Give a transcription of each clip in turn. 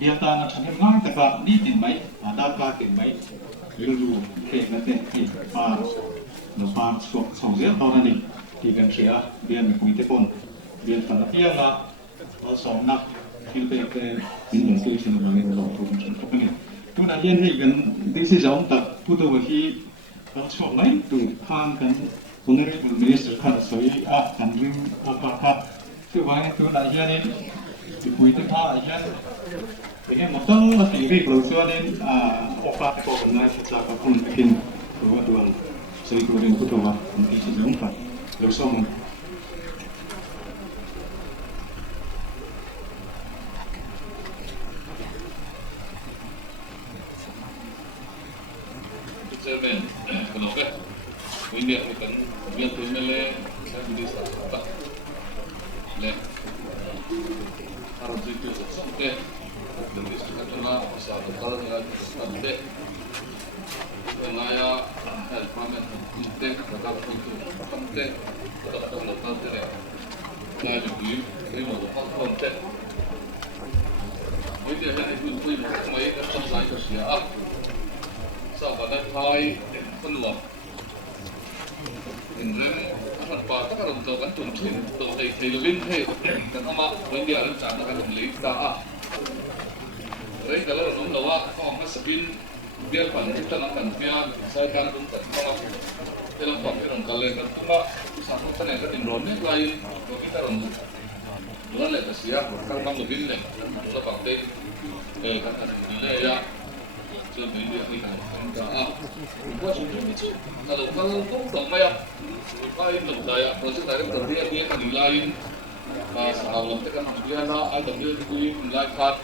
Dia ta thằng ngang ta ka đi tìm mấy ta ka tìm mấy lưu lưu thế nó tên thì mà nó pha sòng riết to này thì gần kia biên mình không thể còn biên phần là biên là nó sòng nặng khi cái những cái chuyện mà mình làm thuộc mình không biết chúng ta hiện thì gần đi xây dựng tập phụ thuộc vào khi nó sòng mấy từ phan cái honorable minister kan soi kan ring apa tu wang tu la hian ni kui tu tha hian ini motong la ti ri pro so ni apa ko kan na cha ka kun kin tu tuan sri tu ring tu wa ni si jong pa lo so mo Chairman, kenapa? Ini akan biar tujuannya jadi apa? Le, harus itu sampai dari sekarang sampai kalau nggak sampai, saya pamit untuk tetap untuk sampai tetap tetap deh. Nah jadi ini mau konten. Ini adalah itu semua itu sampai ke siapa? Sampai Thai penuh. Nên các bạn các đồng tàu vẫn tuần thuyền tàu thầy linh thế các bạn vấn đề là chẳng là đồng lý ta đấy cái là đúng là không có skin biết phần chúng ta làm cần phải sai căn đúng cần không cái là phần cái đồng cần lên các bạn sản xuất cái này cái tình rốn nhất là cái đồng nó lại cái gì các năm đầu tiên này nó bằng tên các này là cho nên việc này quá chúng ta đâu có cũng đồng mấy ai đồng đại rồi chúng ta cái đầu tiên kia thành lain và sau làm cái hàng kia là ai đồng tiên cũng lại phát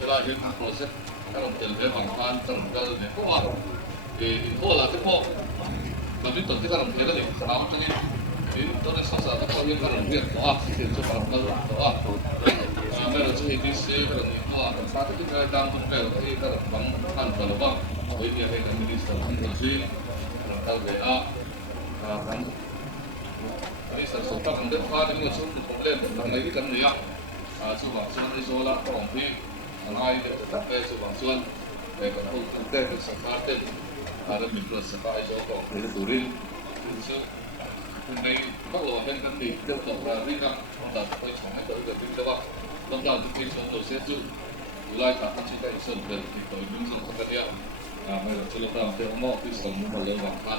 cái là những process các đồng tiền cái bằng phan trong cái này có mà thì có là cái bộ mà biết tuần cái đồng tiền cái này sao cho nên đến tôi nên sẵn sàng các con những cái đồng tiền đó thì cho bạn nó đó bây giờ chúng ta sẽ cái đồng tiền đó phát cái đang cái cái bằng phan và nó bằng với việc cái đồng tiền sản xuất thường xuyên tao về kan ini sesuatu yang dekat dengan suatu problem tentang lagi kan ya sebab suatu soalan orang pi lain tetap sebab suatu mereka pun tetap sepakat ada mikro sepakat juga orang turun itu này bắt đầu bên công ty tiếp tục là đi ra là quay trở lại tới việc kinh doanh đồng thời thì chúng tôi sẽ giữ lại cả các chi tiết sản phẩm thì tôi ứng dụng các cái bây giờ chúng ta làm theo mô thì sản phẩm mà lên bằng phát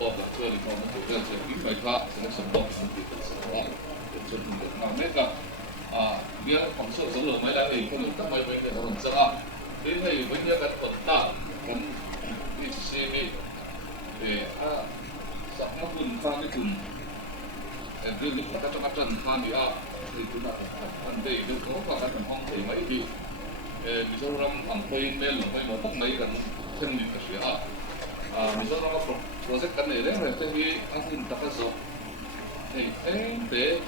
bom là chưa thì còn một cái chuyện ít phải thoát sẽ sản phẩm thì sản phẩm để cho mình được làm hết cả biết phòng sự số lượng mấy đại thì không được các mấy bên để làm sao đến thì với những cái phần tạ cái ICC để sản phẩm pha cái thùng riêng lúc các trong các trận pha thì thì chúng ta phần đây nếu có và các phần phong thì mấy thì Mizoram ang pain mel may mo pok mai kan thân mình cái gì Mizoram có project cái này đấy rồi thì anh tin tập số thì để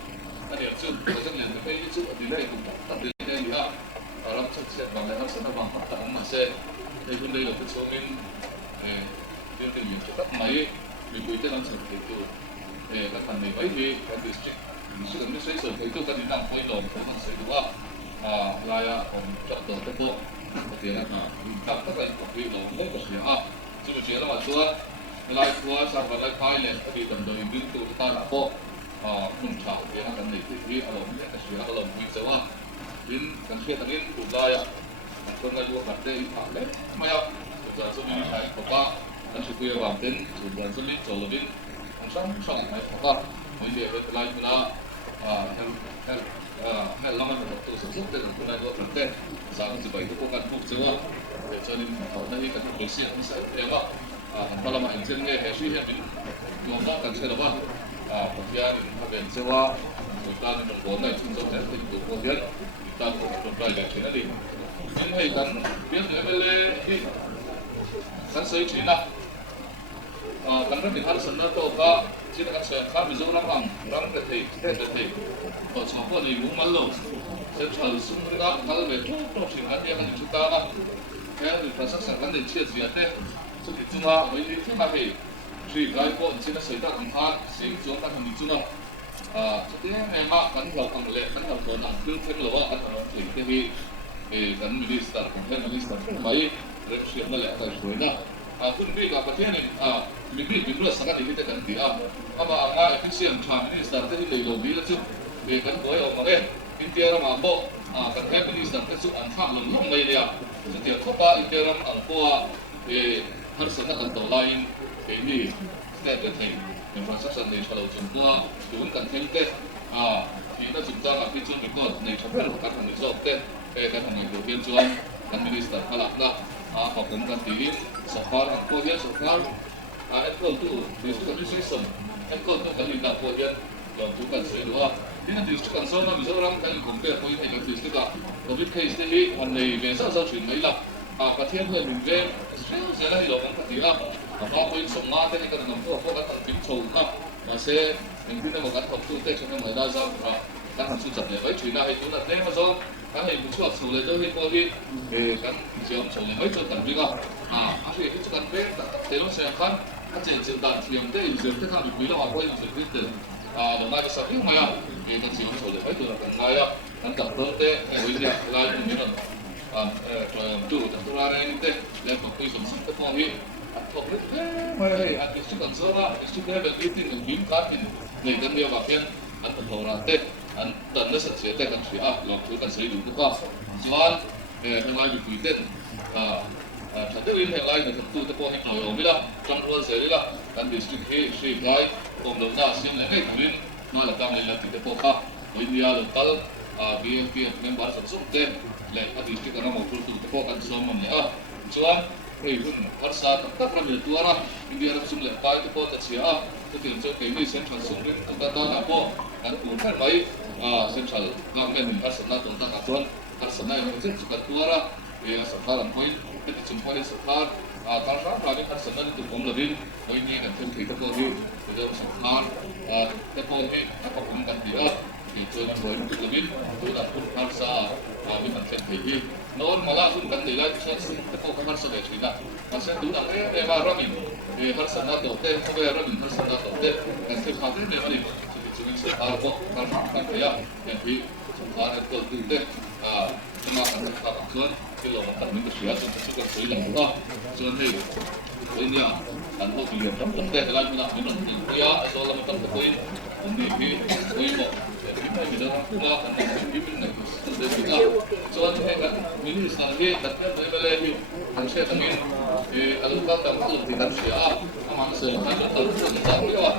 anh em chưa project này cái chưa ở đây cũng tập đến đây thì làm chắc sẽ bằng lại nó sẽ bằng phát tặng mà sẽ thì bên đây là cái số mình riêng tình mình cho các máy mình cuối tên làm sự thì từ các phần này mấy thì cái district sự cần biết xây dựng thì tôi cần làm quay lồng của mình sẽ đúng không là còn chọn tổ tế bộ thì là tập các bạn của vị lồng hết của sự chứ mà chỉ là mà chúa lại chúa sao và lại phai lên thì tầm đời biến tụ ta là bộ cùng chào thì là cần để thì lồng cái sự là lồng mình sẽ biến cần khi tăng in tụ lại con người luôn mặt đây phản đấy mà giờ số mình thấy của ba anh sẽ quay vào đến chủ đoàn số lít rồi đến xong này của ba bây giờ với lại là hay là mình tự sản xuất từ cái này có phần tên giá từ 7 cái căn hộ chưa để cho nên họ đây các đối diện sẽ theo ạ hoặc là mình riêng nghe hệ suy hiện đến nhóm đó cần sẽ là bao một gia đình các bên sẽ qua chúng ta nên đồng vốn này chúng tôi sẽ thành tựu một dân ta cũng một vài cái chuyện đó đi nhưng hay cần biết về đi sản xuất chỉ là cần rất là sản xuất tốt cả chỉ là các sản phẩm ví dụ làm cái gì thế ở trong cái này cũng malo sẽ trở xuống ra kalau về trong chuyện này thì chúng ta là cái việc sản xuất cái này chia sẻ thế cho thì chúng ta với những thứ này thì cái bộ chỉ là xảy ra thằng phan xin xuống các thằng chúng ta cho thế này mà cần hiểu bằng lệ cần hiểu còn làm cứ thêm là anh làm thì cái gì cần mình start còn thêm mình start mấy rất nhiều là lệ tại rồi nèคุณพี่กับประเทศเนี่ยมีพี่เป็นรัฐสังกัดที่จะกันที่มาเป็นเสียงชามินิสต์ที่เลยลงดีแล้วซึ่งกันบ่อยออกมาเลยอินเดียเรามาบอกกันแค่มินิสต์ที่สุดอันข้ามลงไม่เลยซึ่งเดี๋ยวเขาบอกอินเดียเราอันพวกฮันสันนักตัวไลน์นี่แต่เป็นไงเป็นภาษาสันนิษฐานเราจนตัวดูกันเท่าเต้ที่นั่นจุดจ้างที่จุดนี้ก็ในชั้นเรื่องการทำนิสต์เต้การทำงานโดยเฉพาะกันมินิสต์ขลังนะขอบคุณกันที่sekarang kemudian sekarang ekor tu distribusi sistem ekor tu kali nak kemudian lakukan semua ini distribusi sana misalnya orang kan compare point dengan distribusi covid case ni hari biasa saya cuma ilah katian tu mungkin saya lah hilang katian apa point semua tadi kan nampu apa kan pintu nak masih mungkin nak makan waktu tu cuma ada zam kan harus cepat ni baik cina itu nak ni macam kan ibu suap sulit tu ni kan siapa sulit baik cepat juga 아시게 해주간 배 대론 생각한 같이 지금 다 지금 때 이제 택한 비밀을 하고 있는 때 너나게 사비 뭐야 이건 지금 저도 phải được 나야 난 cảm 때 오히려 라이브 미는 또 단도라는 때 내가 거기 좀 생각 포함이 뭐야 안 계속 안 써라 계속 해야 될 때는 빈 같은 내 근데 막편 안 돌아올 때안 던데 서체 때 같이 럭투 같이 이루고 가 지원 정말 그 때 thật tự nhiên hiện nay là tu tập qua hình nội ổn là trong quân giới là cần bị suy khi suy cái cùng đồng nào xem lấy cái thằng liên nói là trong này là tự tập qua India là tal BNP nên bán sản xuất tên lại các district nó một tu tập qua cần xong mình nhá cho thì cũng phát ra tất cả những tua ra India nó xung lại cái tập qua tất cả cái tiền cho cái này xem sản xuất đến chúng ta là po cần cũng phải mấy xem sản làm cái mình phát sản là chúng ta cả tuần phát sản này mình sẽ chụp tua ra thì sản phẩm làm quay jadi jumpa di sekitar tanpa kami kan senang untuk membeli ini dan kita perlu dalam sekitar terpenuhi apa pun kan dia itu yang boleh lebih itu dan pun harsa kami kan sendiri non malah pun kan dia bisa terpenuhi harsa dari kita masa itu dah ramin harsa nato ramin harsa nato dan sekitar ini ni cuma sekitar kok kan dia yang di sekitar itu cuma kan kita maksud cái lò tận mình được sử dụng cái水冷đó cho nên bây giờ anh tôi bây giờ trong tất cả là mình làm mình bây giờ rồi là mình tất cả cũng đi cái một cái gì đó là anh mình cái này để chúng ta cho nên là mình sang cái đặt cái với lại thì anh sẽ tăng cái anh ta tăng cái thì anh sẽ mà sẽ anh ta tăng cái gì đó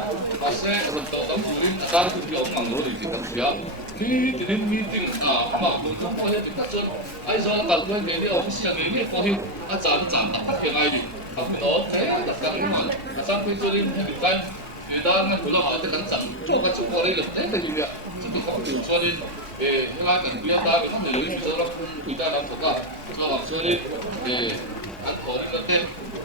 mà sẽ rồi tạo ra một cái cái ông mang rồi thì anh sẽ thì đến meeting mà cũng không có cái tác dụng ai do cả cái này đi office này đi có hiện chán tất cả cái này đi nó thế tất cả cái mà sang cái cho nên cái thì ta ngăn thủ lòng thì cắn chặt cho các chỗ qua đây là thế là gì vậy chứ thì không từ cho nên hai cảnh kia ta cũng không thể lấy bây giờ đâu chúng ta làm cả cho làm cho nên ăn có những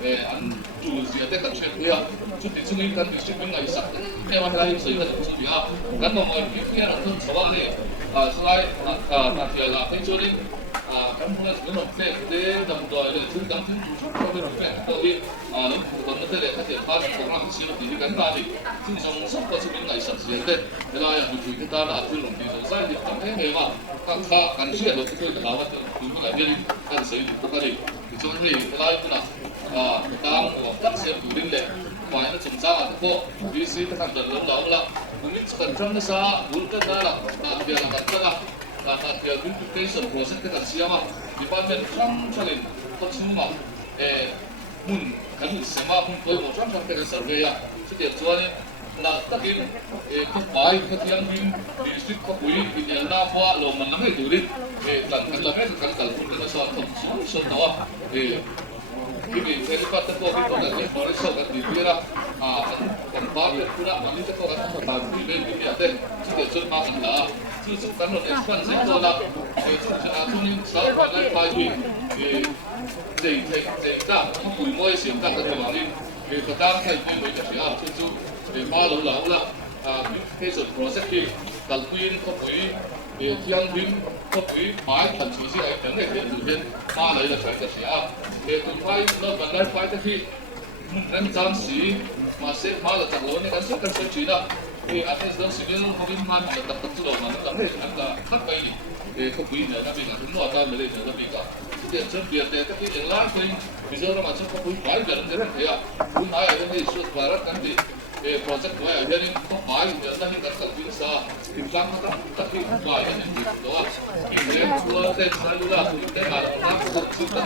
cái ăn chủ gì thế các chuyện kia chút thì chúng mình cần phải xếp những ngày sẵn theo hai là xây là chúng gì à gắn vào mọi cái kia là hơn sáu này slide là thì là cái chỗ đấy các môn những học sinh để đồng thời để chúng ta chúng chút cho cái việc đầu tiên nó còn có thể để phát triển phát triển làm siêu thì cái gắn ra thì chúng trong suốt quá trình ngày sản xuất đấy thế là một chúng ta đã thu lồng thì rồi sai thì cảm thấy nghề mà các pha cần chuyện được cái đó là chúng là nhân cần sử dụng các định thì cho nên thế là cũng là đang các siêu chủ định để ngoài nó trồng ra là bộ vì sĩ các thành lớn đó là cũng ít cần trong nó xa muốn tất cả là việc là cần là việc những cái sự của sự cái đặc siêu mà thì ban bên trong cho nên có chú mà muốn cái gì xem mà không có một trong cái sự về à sự tiền cho nên là tất nhiên các bài các tiếng phim thì sức có quý thì nhận ra qua lồng mình nắm hết đủ đi cần là hết cần cũng là sao không số đó thì cái thế thì bắt đầu cái là những cái số các điều ra còn bao nhiêu cũng đã những cái câu các làm thì bên cái này đây sự tiền cho mà là sự cán bộ expert sẽ做了，从你少管来发育，这大，他规模也是大个地方的，个当开规模就是就是马路楼啦，其實 process 嘅，但規個規，將佢個規買陳廚師係等嘅條件，馬嚟就長嘅時候，佢快攞份嚟快得啲，咁暫時馬些馬嚟就攞呢間跟水住啦。atas dalam segala pemerintahan tetap tertulis mana tapi anda hak ini kebiri nabi nak semua ada milik nabi ka dia biar dia tapi yang lain bisa orang macam kebiri baik dalam jalan dia pun ada ini isu barat kan di project gua ada ni kok baik dia dah ni kerja bisa dibilang tapi baik ini doa ini gua teh selalu lah kita ada kita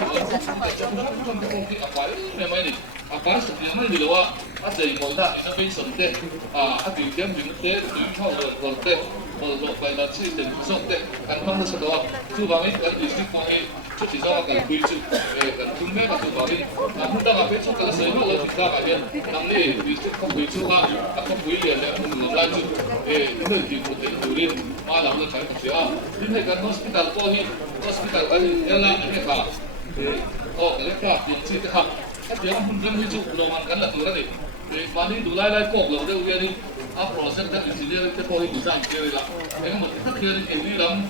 apa ini memang ini apa sebenarnya di luar ada yang mau dah ini bisa deh ada yang những cái tuyến thao rồi tết rồi vậy là chỉ đến số tết ăn không được đó chú bảo ấy cái gì cũng ấy chú chỉ cho cái quy trình cái chúng mấy cái chú bảo ấy chúng ta làm cái số cái sấy nó là chúng ta phải biết năm nay quy trình không quy trình là không quy liền là không làm gì những gì cũng phải đủ đi mà làm được cái gì à những cái hospital có hi hospital ấy là những cái cả cái cả những cái khác cái điều không cần quy trình lo mà cái làตัวนั้นวันนี้ดูไล่กบเราได้เรียนนี่proses dan insinyur kita boleh bisa kiri lah. Yang kita kiri ini dalam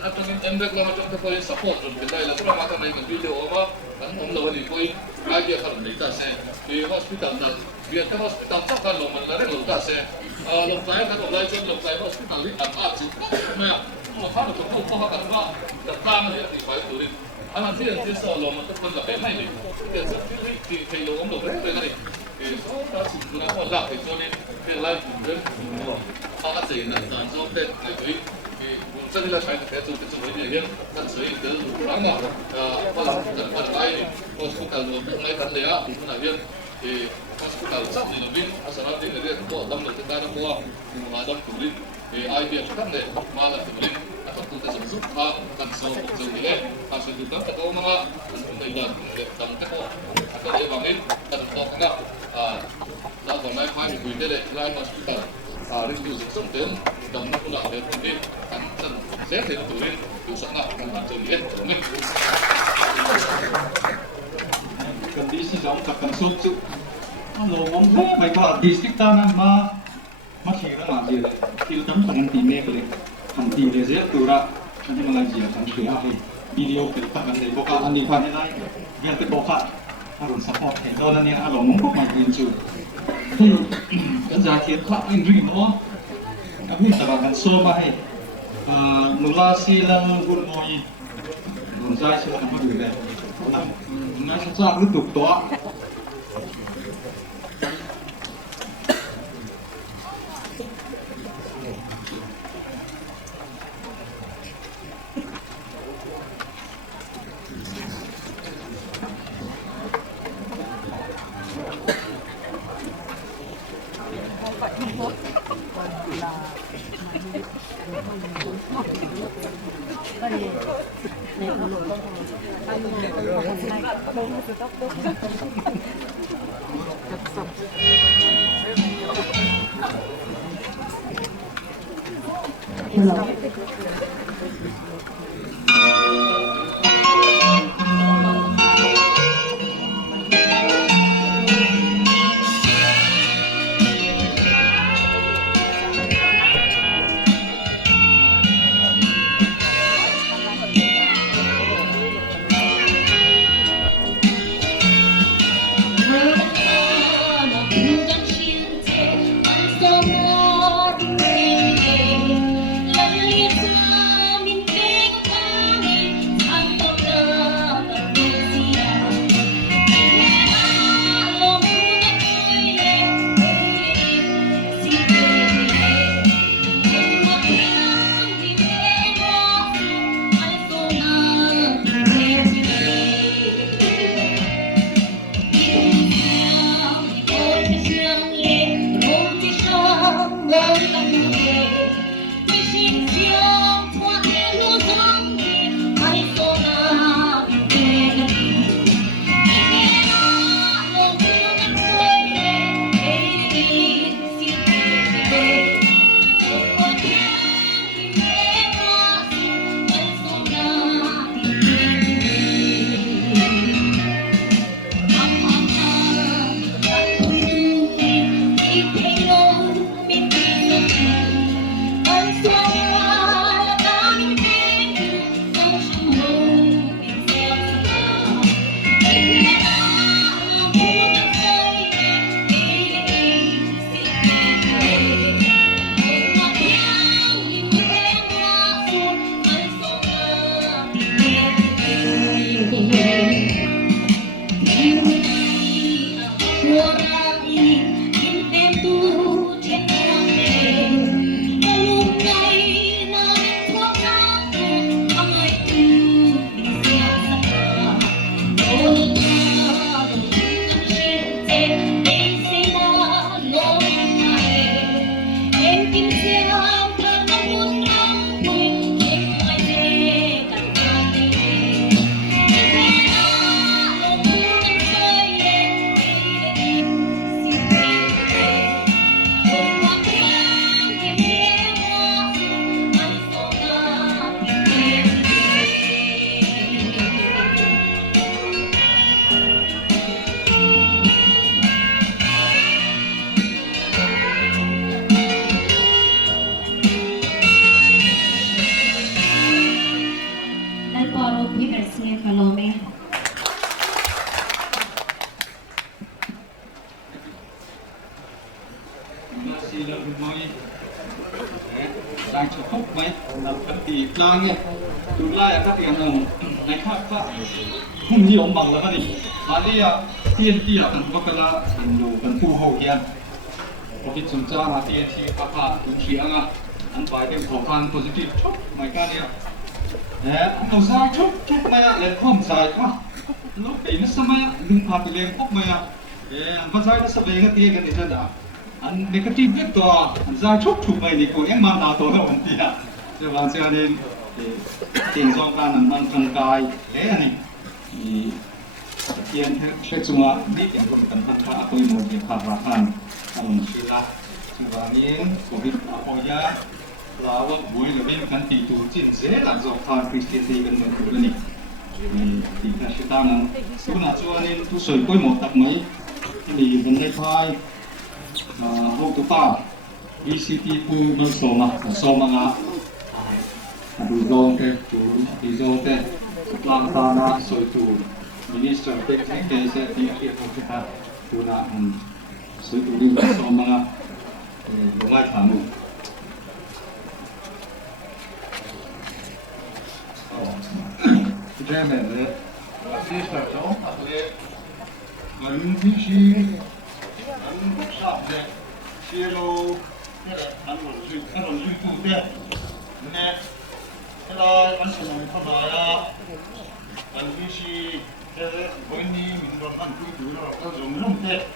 atau embek lah macam kita boleh support kita lah. Kalau macam naik video apa kan om lawan ni koi lagi akan berita saya di hospital dah. Biar ke hospital tak kan lo mana ada lo tak saya. Lo saya kan lo saya lo saya hospital ni apa sih? Nah, lo faham tu kau kan apa? Datang dia di baik tu ni. Anak dia dia selalu macam pun tak pernah ni. Dia sendiri di lo om lo berapa ni? Số đó chỉ là một lạc để cho nên cái live cũng rất họ đã chỉ là sản xuất tên để với rất là phải cái chủ cái với nhà thật sự cái đáng ngờ và phần này có số tàu cũng ngay gần đấy thì cũng là viên thì có số tàu sắp thì là viên sản xuất thì là có tâm lực chúng ta đang mua mà tâm chủ linh thì ai biết các này mà là chủ linh các công ty sản xuất họ cần số một số cái họ sử dụng các cái mà chúng ta nhận để tầm các họ các cái bằng hết cần to cái nàoเราcòn lại hai người đây lại lại hospital đi điều trị sống đến đồng nó cũng là để phân biệt cắn dần xét thì nó tự lên điều soạn nào cần làm trường hết của mình cần đi sinh sống tập cần sốt chịu nó lồ mong hết mày có district ta mà chỉ nó làm gì đấy khi nó tấm phần tìm nghe cái phần tìm để dễ từ ra cho nên là làm gì phần sửa hay video cái phần này có cả anh đi qua như này nghe cái bộ phận harus supportเห็นตอนนั้นเนี่ยอารมณ์มันก็มายืนอยู่ที่กันจะเขียนคลับอินรีโน่กับพี่สบายกันโซ่มาให้นุลาซีลังบุญมอยนุนใจเชื่อมาอยู่เลยน่าจะทราบหรือถูกตัว đang chụp khúc mấy làm phần thì lang nghe chúng lại các tiếng hồng này khác không nhiều bằng là cái gì mà đi tiên ti là phần bậc là phần nhiều phần thu hậu hiền có biết chúng ta là tiên ti các bạn cũng khiêng anh phải đem khó khăn positive chúc mấy cái này đấy không sai chúc mày lên không sai quá lúc đấy nó sao mày đừng phạt lên khúc mày vẫn sai nó sẽ về cái tiền cái gì đó anh để cái tin viết to ra chúc mày thì cũng em mang nào tổ đâu anh chị ạ cho bạn cho nên tiền do ta nằm trong trong cài thế này thì tiền sẽ chung là biết tiền của cần tham gia tôi một cái phạt và phạt ông sư la cho bạn nhé của biết hỏi ra là ông buổi là bên cái tỷ tụ chính dễ là do phạt Christian thì gần một cái này thì ta sẽ ta là số nào cho nên tôi sửa cuối một tập mấy thì vấn đề phai hậu tu pa VCT pu no soma nga du zong te tu di zong te lang ta na soi tu minister te te se ti ti ko ta tu na soi tu di soma nga lo mai tha mu cái này là cái sở chỗ hoặc là mình vị trí anh cũng sắp được chia lô anh còn duy tu đấy nè cái đó anh sẽ nói thật là anh vị trí cái bên đi mình còn anh duy tu là có dùng lắm thế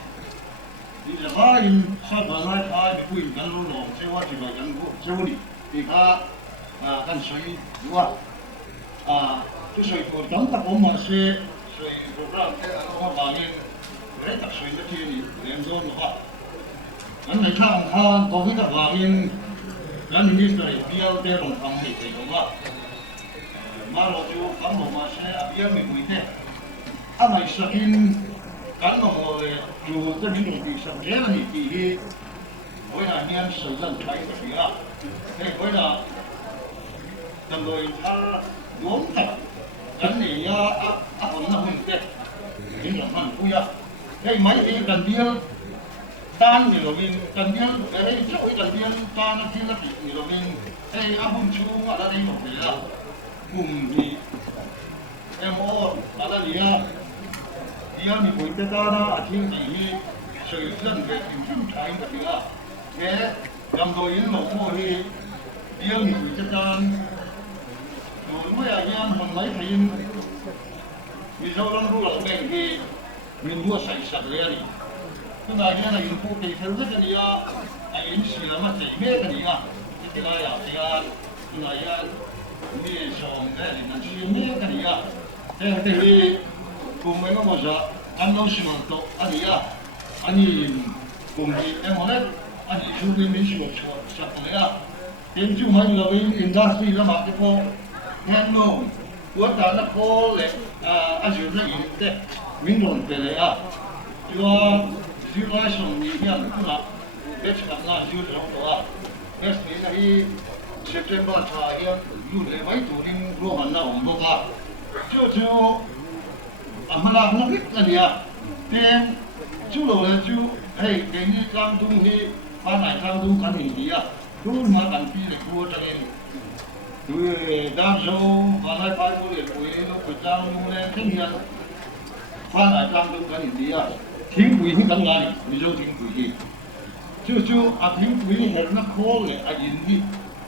thì là ba in sao mà lại ai bị quên anh luôn rồi chứว่าchỉ là anh cũng chưa đi thì cả anh suy đúng không cái suy của chúng ta cũng mà suy của ra cái anh có bao nhiêu đấy tập suy nó kia thì em rồi mà anh này thang thang có cái vào bên anh đi rồi bia bia đồng thằng này thì đúng không mà rồi chú ăn một mà sẽ bia mình mới thế anh này sakin ăn một rồi chú cái mình đồng thì sang thế là thì với là nhân sử dụng cái gì á thế với là tầm người ta đúng thật cái này cũng là mình thế những là mình vui á cái máy đi cần bia tan thì rồi mình cần bia cái chỗ cần bia tan nó kia là bị rồi mình cái abun chu ở đây một cái là cùng thì em ô ở đây là bia mình vui cái ta nó thiên gì sử dụng về những cái cái gì á cái làm rồi những lỗ thì bia mình vui cái ta rồi bây giờ em mình lấy thì vì sao nó rú là bên thì mình mua sạch sạch rồi nhưng mà hiện nay những phụ kiện theo rất là nhiều anh xí là mà chỉ biết cái gì à cái này à cái này à mình xong cái này mình chỉ biết cái gì à thế thì cùng mấy cái giờ anh nói chuyện to anh gì à anh cùng đi em nói anh chú ý mình chuyện chuyện sắp tới à em chú mấy người bên industry là mà cái cô handle của ta là cô là anh chú rất nhiều thế mình luôn về đấy à chú chú nói xong thì hiện là biết là nó chú trong đó biết là cái September tháng hiện chú lấy mấy tuổi nên luôn hắn nào cũng có chú mà là nó biết là gì à tiền chú đồ là chú hey cái gì cam tung thì ban này cam tung cái gì à chú mà cần phi để mua cho nên chú đa số ban này phải mua để quay nó phải trang mua lên cái gì à ban này cam tung cái gì à thiên quỷ không cần ngay ví dụ thiên quỷ gì chú thiên quỷ này nó khóเลยยินđi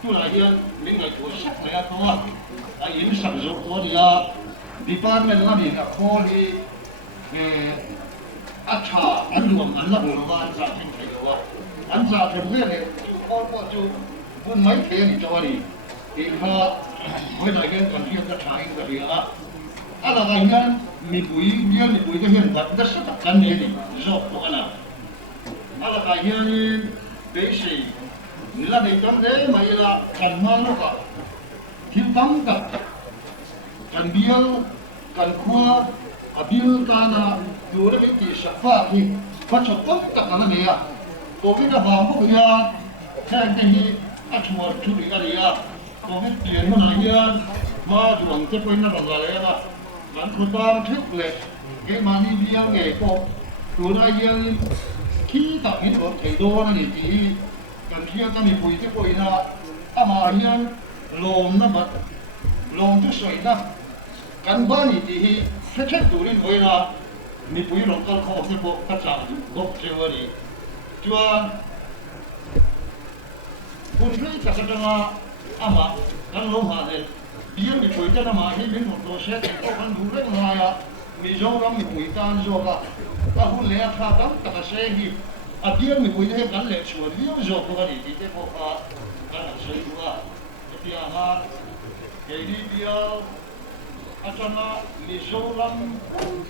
chú là hiện mình lại có sắc này thôiยินsắc rồi có gì à department là mình khó đi cha anh luôn anh là bộ anh cha thiên thầy đó anh cha thiên thầy này chú có chú muốn mấy thế thì cho đi thì họ với đại cái còn hiện cái trái cái gì à là cái hiện mình bùi cái hiện vật rất là cần này rồi có cái nào là cái hiện bế sĩ là để trong đấy mà là cần ngon nó cả thiếu vắng cả cần bia cần khoa bill ta na dù đó cái gì sắp phá thì phát xuất tốt tất cả là gì à có cái là vào cái gì à thế anh thì chùa chú đi cái gì à có cái tiền nó là gì à mà ruộng cái bên nó bằng là gì à bạn cô ta thích lệ cái mà đi bia nghề có dù đó gì khi tập cái đó thầy đô nó thì cần khi ta mình bùi cái bùi na mà hiện lồng nó bật lồng cái sợi nó căn bản thì thế đủ lên với là mình bùi lồng căn khó cái bộ các dạng gốc chơi đi chúaคุณรู้จักกันมาmàกันลงมาเลยเดี๋ยวมีปุ๋ยจะมาให้เป็นของตัวเชฟก็กันดูเรื่องอะไรอ่ะมีโจรมีปุ๋ยตานโจก็ถ้าคุณเลี้ยงข้าวตั้งแต่เช้าที่เดี๋ยวมีปุ๋ยให้กันเลยชวนเลี้ยงโจก็กันดีที่พวกกันใช้ดูอ่ะที่มาเดี๋ยวเดียวอาจารย์มีโจร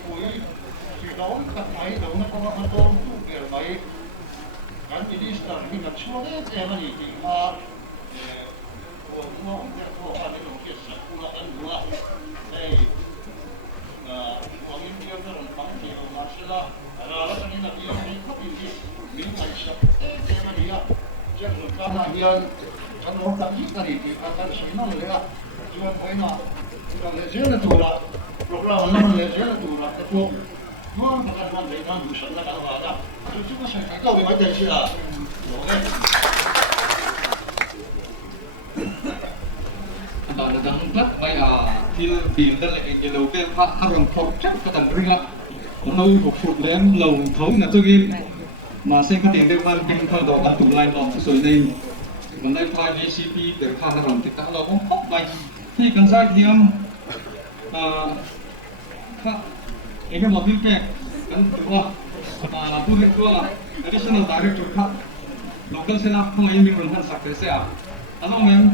ปุ๋ยที่เราตัดไม้เราเนี่ยก็มาโดนทุกเกี่ยวไหมกันมีดิสตาร์ที่มันช่วยได้แต่มันอีกที่มา我们在做饭那种就是除了很多，我们这种房子嘛是了，那个那边没可比的，没关系，这么的呀，这个干那边，咱们当地那里的，咱去那里啊，就回那，这个来这了多了，如果我们来这了多了，就我们看看这趟有什么办法的，就这个事情到底没得去了，有的。Tanda dangkat may til pindan lại cái đầu tiên phát harang thọc chắc cái tầng ring á nó phục phục lên lồng thấu là tôi ghi mà xem cái tiền tiêu văn kinh thao đó là tụ lại lồng rồi đây còn đây file GCP để pha harang thì ta là cũng hốc bay thì cần ra điểm cái một viên kẹt cần tua tu hiện tua additional director khác local setup không ai mình muốn sắp tới sẽ alo men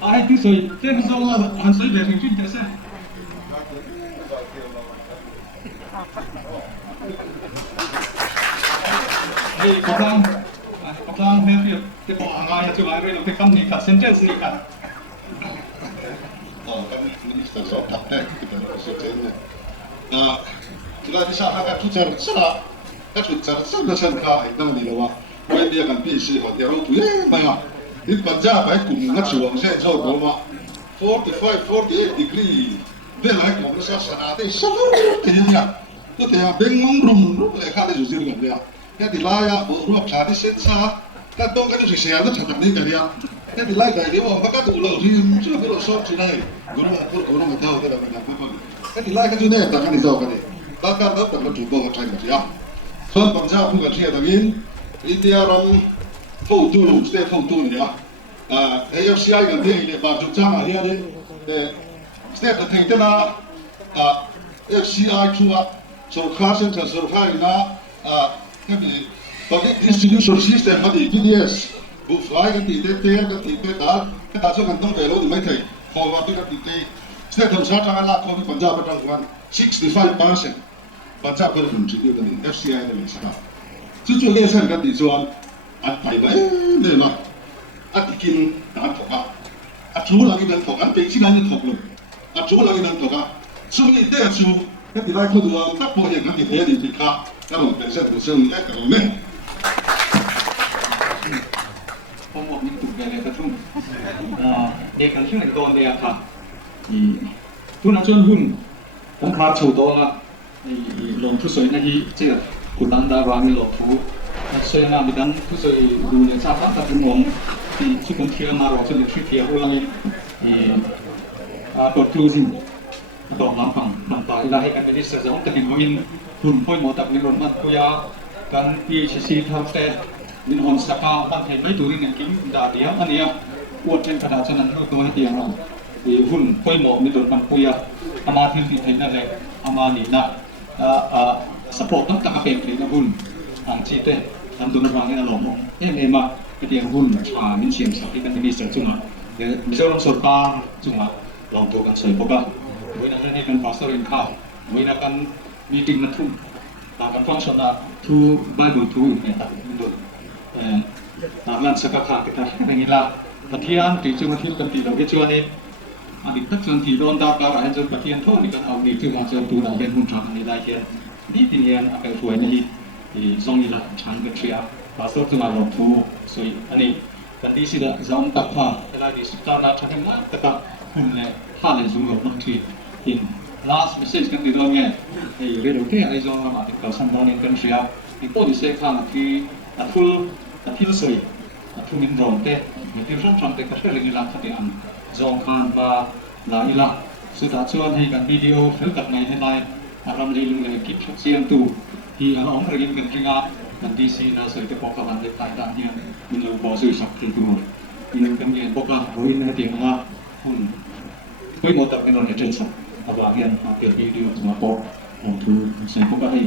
ai cứ soi tên do hắn soi về thành chuyên thế sao นี่กำลังเนี่ยที่บอกงานจะมาเรื่องที่คำนี้กับเซนเจอร์นี่กันminister sa tapte kita sutene kita bisa akan tujar sara tujar sana sana ka ita ni lawa wai dia kan PC hot ya tu ya in Punjab ai kum na chuang se so ko ma 45 48 degree de lai ko sa sana de so ke ya to te ya beng ngong rum ru le kha le ju zir ga ya ya di la ya bo ru cha di sen sa ta to ka ju se ya na cha ta ni ka ya ya di la ga di wa ka tu lo ri chu ko so chi nai guru ma ta ho da na ko ko ya di la ka ju ne ta ka ni so ka ni ta ka ta ta ju bo ka chai ma ya so Punjab pu ka thia da min India ram phô tu state phô tu ni ya AFCI kan thei le ba ju chang a ya de state ta thei ta na AFCI chu a so class center so khai na cái gì public institution system mà đi PDS bu fly cái gì thế cái gì thế đó cái ta cho cần tông về luôn thì mấy thầy họ vào cái gì thế state thầm sát trong là có cái Punjab ở trong quan 65% Punjab có phần chỉ tiêu cái FCI là mình sao chứ chưa nghe xem cái gì cho anh phải vậy nên mà anh thì kim anh thuộc anh chú là cái đơn thuộc anh tính xin anh thuộc luôn anh chú là cái đơn thuộc suy nghĩ thế chú cái gì lại có được các bộ hiện cái gì thế thì khác cái một cái sẽ thủ sương cái cái nàyผมบอกนี่ถูกเลยกระทุ่มเด็กกันช่วงโดนเลยครับทุนชนหุ้นผมขาดชูโตละลงทุนสวยนะที่เจ้ากุตันดาวามีหลอกผู้สวยงามดันทุนสวยดูเนี่ยชาติตัดงงที่ชุดเที่ยวมาเราจะเลือกชุดเที่ยวอะไรกดคลูซิ่งต่อหลังฝั่งลำตาอีลาให้กันเป็นที่เสียสองแต่เห็นว่ามินหุ่นพ่อยหมอตักในรถมันพยาการที่ชีทำแต่มินหอนสกาบันเห็นไม่ตัวนี้กินดาเดียอันนี้อวดเป็นขนาดฉะนั้นเราตัวให้เตียงเราหุ่นพ่อยหมอมีตัวมันพยาอามาที่ที่เห็นนั่นแหละอามานี่นะสปอร์ตต้องตะเกียบเลยนะหุ่นอันที่เต้ทำตัวระวังนี่นะหลงเอ๊ะเนี่ยมาเตียงหุ่นมินเชียงสักที่เป็นมิสเตอร์จุงอ่ะเดี๋ยวมิสเตอร์ลงสดตาจุงอ่ะลองตัวกันสวยพวกกันวันนั้นนี่เป็นภาษาเรียนข้าววันนั้นกันมีติ่งนัทุ่มตากันฟังชนะทูบายบูทูเนี่ยตัดดูตามนั้นสักขาดกันอย่างนี้ละปะเทียนตีจุมาที่กันตีเราเกี่ยวนี่อดีตตักจนที่โดนดาวการจนปะเทียนทุ่มนี่กันเอาดีที่มาเจอตัวเราเป็นหุ่นทำในได้เทียนนี่ทีนี้อาการสวยนี่ทรงนี่ละฉันกันเชียร์ภาษาจุมาลงทูสวยอันนี้กันดีสิละจอมตักผ้าอะไรดีสุดตาหน้าฉันเห็นนะแต่ก็หุ่นเนี่ยผ้าเลยสูงกว่าบางที in last message kan dito nge redo ke ai zong ma ti ka san don in kan sia ti po di se kha ti athil soi athu min ron te mi ti ron tram te ka thel ni lam khati an zong khan ba la ila su ta chuan hi kan video phel kat mai he lai aram ri lu le ki thuk siam tu hi ala ong rin kan ringa kan di si na soi te po ka ban le tai dan hian min lu bo su sak ti tu in kan yen po ka ruin na ti ma hun với một tập cái này trên sân và hiện tiền video mà có một thứ sẽ có cái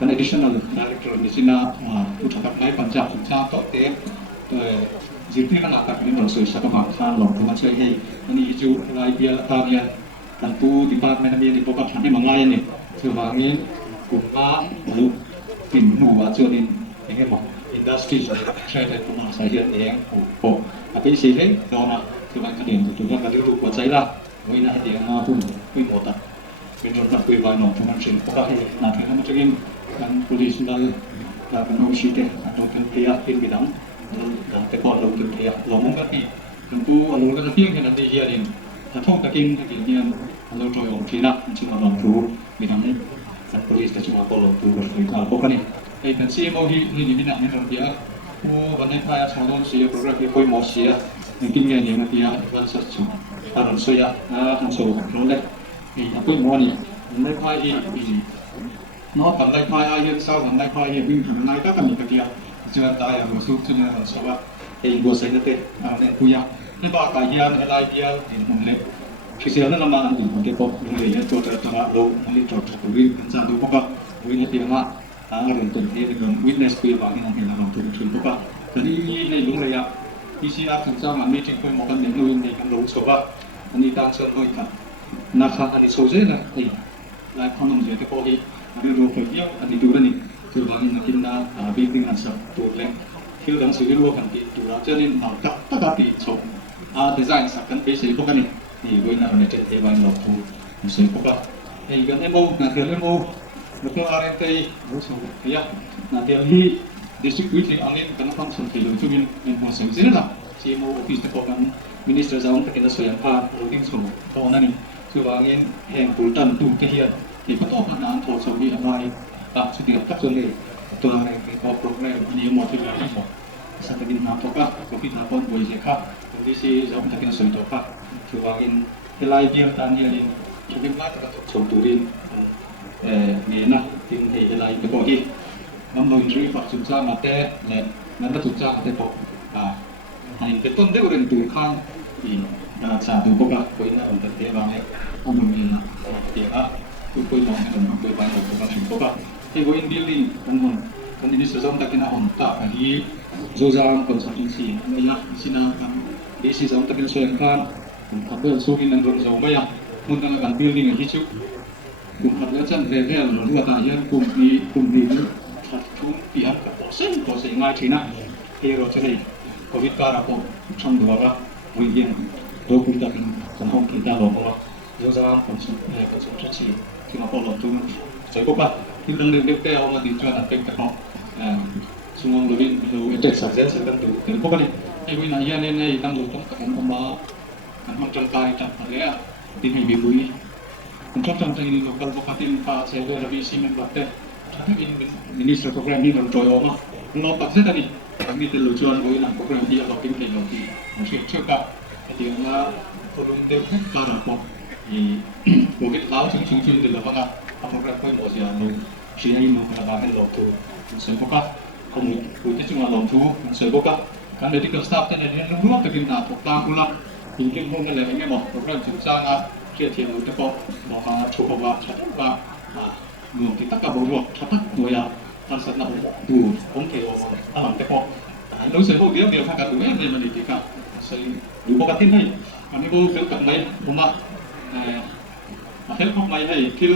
cái additional director như thế nào phụ trách cái phần trả phụ trách tốt thế dịpที่ขนาดตัดเป็นเราสวยสักประมาณข้างหลงมาใช้ให้อันนี้จูรายเบียร์ทาเบียร์กันปูติดตามแม่เบียร์ที่พบกับทำให้มังไงเนี่ยคือว่างี้กลุ่มม้าลูกปิ่นหนูว่าจวนอย่างเงี้ยบอกอินดัสทรีใช้แต่ประมาณสายเดียร์เองโอ้อาทิตย์สี่เล่โดนคือมันกระเด็นถูกต้องกันที่รู้ว่าใจละวันนี้เดี๋ยวมาพุ่งวิ่งหมดอ่ะเป็นรถตักไปลอยหนองทั้งนั้นเช่นพวกเราที่นาทีนั้นมันจะกินกันบริสุทธิ์เลยการเป็นองค์ชีเตะเราเป็นเพียเป็นบิดังแต่ก่อนเราเป็นเพียเรามุ่งกันที่ถึงผู้เราก็จะเพียงแค่นั้นเดียวเองถ้าท่องตะกินตะกินเนี่ยเราโดยองค์ชีนักจึงมาลองรู้บิดังนี้กันบริสุทธิ์จึงมาพอลองรู้กันเลยพวกนี้ไอ้เป็นซีโมที่นี่นะนี่เราเดียวผู้วันนี้พายาสมองเสียโปรแกรมที่คุยหมอเสียmungkin yang nanti akan search akan saya akan so rolek apa mau ni mulai pai ini no pandai pai ayer sau pandai pai ini bing pandai tak kami kerja jangan tanya musuh jangan sebab ibu saya nanti yang punya ni pak kajian helai dia di mulai kesianan nama nanti mungkin kok mulai ya coba coba lo mulai coba beri pencari tu pokok beri dia mak untuk dia dengan witness tu bagi nanti orang tu tu pokok jadi ini mulai ya PCR ถึงจะมามีถึงคนมองกันในกันรู้สึกว่าอันนี้ตั้งเชิญด้วยกันนะครับอันนี้โซเจนะไอ้ ลายความนุ่มเสียที่พอที่เรื่องรูปเที่ยวอันนี้ดูแล้วนี่คือว่านี่นักกินนะบินดิ้งอันสับตัวเล็กที่หลังสือรูปกันที่ดูแล้วเจอนี่หนักตักตีชมดีไซน์สักกันไปเสียพวกกันนี่เว้ยนะมันจะเทวันหลอกทูเสียพวกกันนี่กันเอ็มโอนาเทียนเอ็มโอแล้วก็อะไรที่รู้สึกเนี่ยนาเทียนที่distribusi angin karena langsung kilo itu min masuk sini lah CMO office tu kan minister zaman kita soal apa rutin semua kalau nanti coba angin yang puluhan tu kehia di betul mana antara sahaja apa ni setiap tak boleh tu orang yang program ini mau tu lagi mau sampai di mana tu kah kopi telepon boleh cekap jadi si zaman kita soal tu kah coba angin helai dia tanya ni jadi mana kita soal turin ni nak tinggi helai tu kau niมันลงทุนฝักจุดจ้ามาแต่เนี่ยมันก็จุดจ้ามาแต่พออันนี้เป็นต้นเดียวกันตัวข้างอีชาดูพวกเราคุยนะมันเป็นเรื่องอะไรข้อมูลมีนะเดี๋ยวคุยมองให้มันคุยไปพวกเราถึงพวกเราที่คุยดีลิงกันหมดกันที่สุดต้องตักกินอาหารตาอันนี้โจจามคนสักทีนี่นะสินะกันที่สุดต้องตักกินส่วนกันถ้าเพื่อสู้กินนั่งรถจะไม่ยังมุ่งตั้งกันดีลิงที่ชุบกลุ่มขับแล้วจันเร่ๆหรือว่าตาเย็นกลุ่มนี้ทุกปีอันก็posingง่ายทีนะที่เราจะได้โควิดการะบาดช่องตัวละวิ่งยิงโดยคุณจะเป็นคนห้องที่ตาหลงเราเราจะคนสุดที่มาพอหลงจุ่มใส่พวกบ้าที่เรื่องเด็กๆเอามาติดจานเป็นกระเพาะสมองเราเป็นเราเจ็บสายเส้นเส้นกันตัวคือพวกนี้ไอ้วินัยเนี่ยในตั้งหลักต้องการมาการทำจังการจับอะไรอ่ะที่มีบุญผมชอบจังที่เราการปกติฟ้าเซลล์ระบีซีมันแบบเต้minister program ni kalau join orang, kalau tak saya tadi, kami terlucuan boleh nak program dia kalau kita lagi, mesti cakap, dia nak tolong dia cara apa, mungkin tahu cuma di lapangan, program kau masih ada, sini ni mungkin ada yang lalu tu, saya buka, kamu itu cuma lalu tu, saya buka, kan jadi kalau staff tadi dia luar terkini nak tang ulang, mungkin mungkin lagi ni mau program susah kia tiang itu kok, mau cuba cubaเมืองที่ตักกะบอกทับตัวยาทำสัตว์ดูผมเทวอลังแต่พอโดยเฉพาะเดียวทางการดูแลในมันดีครับซึ่งดูปกติให้มันไม่รู้เรื่องกับไหนผมว่าเห็นพวกไหนให้ที่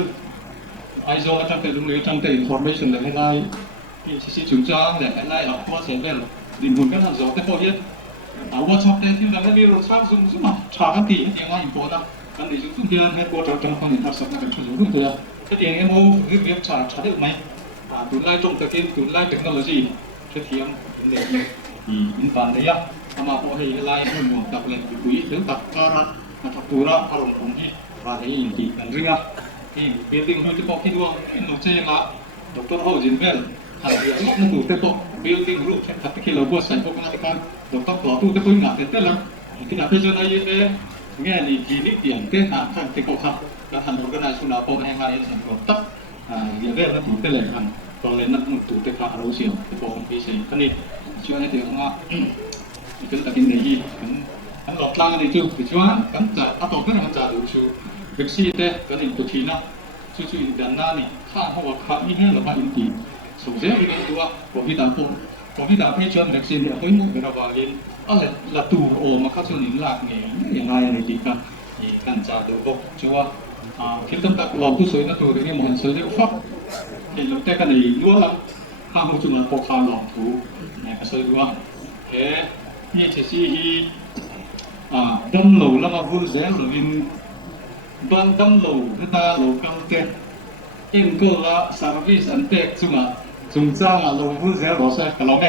ไอโซลตั้งแต่โรงเรียนตั้งแต่อินฟอร์เมชันเลยให้ไล่ที่จุดจ้างเลยให้ไล่ออกว่าเสียเป็นดินบุญก็ทำโซ่แต่พอเยอะเอาว่าชอบแต่ที่นั้นมีรสชาติสุ่มๆชากันตียังไงอินโฟนะกันดีสุ่มๆเดียวให้โปรจังคนอินทัศน์นักช่วยรุ่งเรืองcái tiền em mua cái việc trả được mấy tụi lai trong thực hiện tụi lai technology cái thiam thì in phản đấy á mà có thể lai hơn một tập lên quý thứ tập cara tập tu ra kalau không đi và cái gì thì cần riêng á thì building hơi có cái đua cái nó chơi là doktor hậu diễn viên hàng việc nó không đủ tempo building group thật cái lâu buat saya bukan kan doktor kalau tu tempo nggak betul lah kita apa je lagi deh nghe thì gini tiền cái hàng hàng cái câu khácก็ทำorganize คุณภาพให้มาอย่างก็ตัดอย่างแรกแล้วถูกได้เลยครับตอนเรียนนักมันถูกได้ผ่านเราเสียงที่บอกพี่เสียงคนนี้ช่วยให้เด็กว่าเป็นตะกินในยี่อันหลอกล่างในจู่ไปช่วยกันจะถ้าต่อขึ้นมันจะดูชูเด็กซี่แต่ก็นี่ตัวทีนะชูอินเดียนน่านี่ข้าเขาว่าข้ามีให้เรามาอินดีส่งเสียงไปเป็นตัวผมพี่ตาผมพี่ตาพี่ชวนเด็กซี่เนี่ยเขามุ่งเป็นระบายเรียนอะไรละตูโอมาเข้าชวนหนิงหลักเนี่ยอย่างไรในดีกันกันจะดูบอกชัวkita tak lalu soal itu ini mohon soal ufak, kalau kita kan di luar lah, kamu cuma pokok lalu, nah soal dua, ini sesi dam lalu lama pun saya lebih ban dam lalu kita lokal teh, ini kalau service antek cuma lalu pun saya bosan kalau